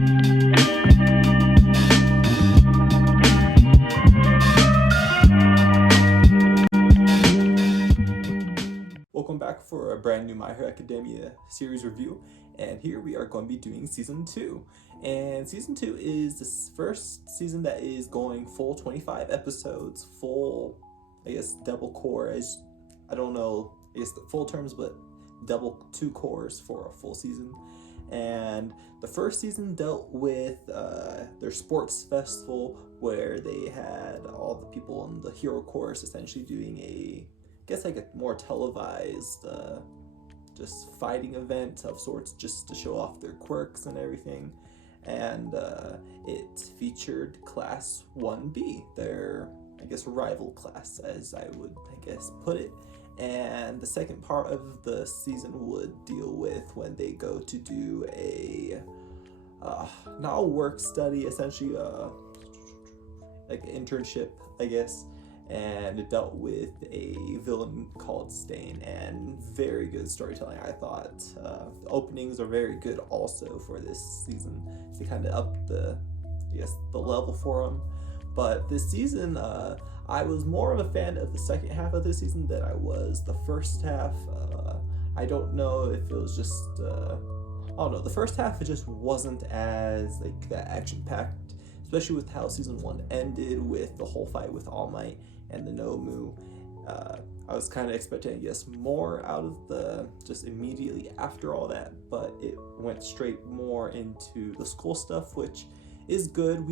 Welcome back for a brand new My Hero Academia series review, and here we are going to be doing Season 2. And Season 2 is the first season that is going full 25 episodes, full, I guess, double core, as, I don't know, I guess the full terms, but double 2 cores for a full season. And the first season dealt with their sports festival, where they had all the people in the hero course essentially doing a like a more televised just fighting event of sorts, just to show off their quirks and everything. And it featured class 1B, their, I guess, rival class, as I would, I guess, put it. And the second part of the season would deal with when they go to do a not a work study, essentially like an internship, I guess. And it dealt with a villain called Stain, and very good storytelling, I thought. The openings are very good also for this season. They kind of upped the level for them. But this season, I was more of a fan of the second half of this season than I was the first half. I don't know if it was just, I don't know, the first half, it just wasn't as like that action-packed, especially with how season 1 ended with the whole fight with All Might and the Nomu. I was kind of expecting, I guess, more out of the just immediately after all that, but it went straight more into the school stuff, which is good.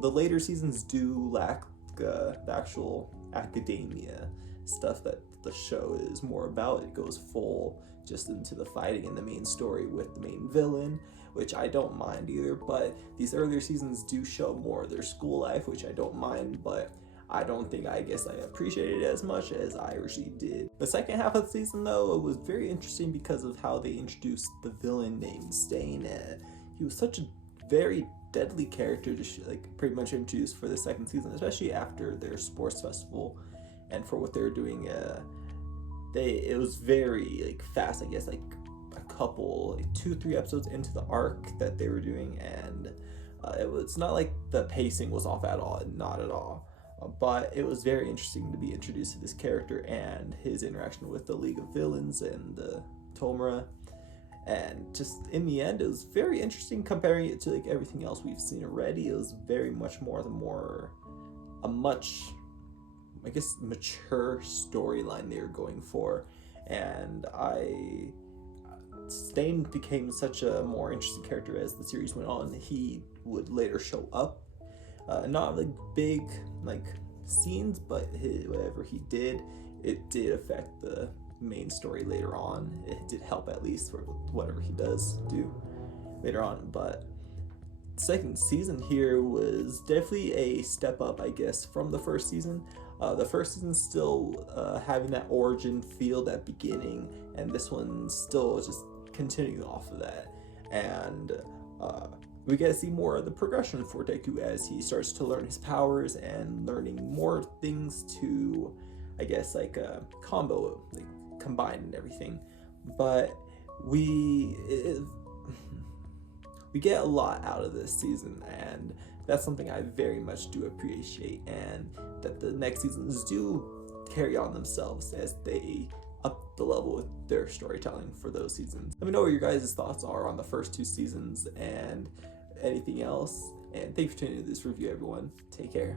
The later seasons do lack the actual academia stuff that the show is more about. It goes full just into the fighting and the main story with the main villain, which I don't mind either, but these earlier seasons do show more of their school life, which I don't mind, but I don't think, I guess, I appreciated it as much as I originally did. The second half of the season, though, it was very interesting because of how they introduced the villain named Stain. He was such a very deadly character to like pretty much introduce for the second season, especially after their sports festival and for what they were doing. It was very like fast, I guess, like a couple, like 2-3 episodes into the arc that they were doing, and it's not like the pacing was off at all, not at all. But it was very interesting to be introduced to this character and his interaction with the League of Villains and the Tomura. And just in the end, it was very interesting comparing it to like everything else we've seen already. It was very much more a much, I guess, mature storyline they were going for. And Stain became such a more interesting character as the series went on. He would later show up, not like big like scenes, but whatever he did, it did affect the main story later on. It did help, at least, for whatever he does do later on. But second season here was definitely a step up, I guess, from the first season. The first season still having that origin feel, that beginning, and this one still just continuing off of that. And we get to see more of the progression for Deku as he starts to learn his powers and learning more things to, I guess, like combo, like combine and everything. But we get a lot out of this season, and that's something I very much do appreciate, and that the next seasons do carry on themselves as they up the level with their storytelling for those seasons. Let me know what your guys' thoughts are on the first 2 seasons and anything else, and thanks for tuning into this review, everyone. Take care.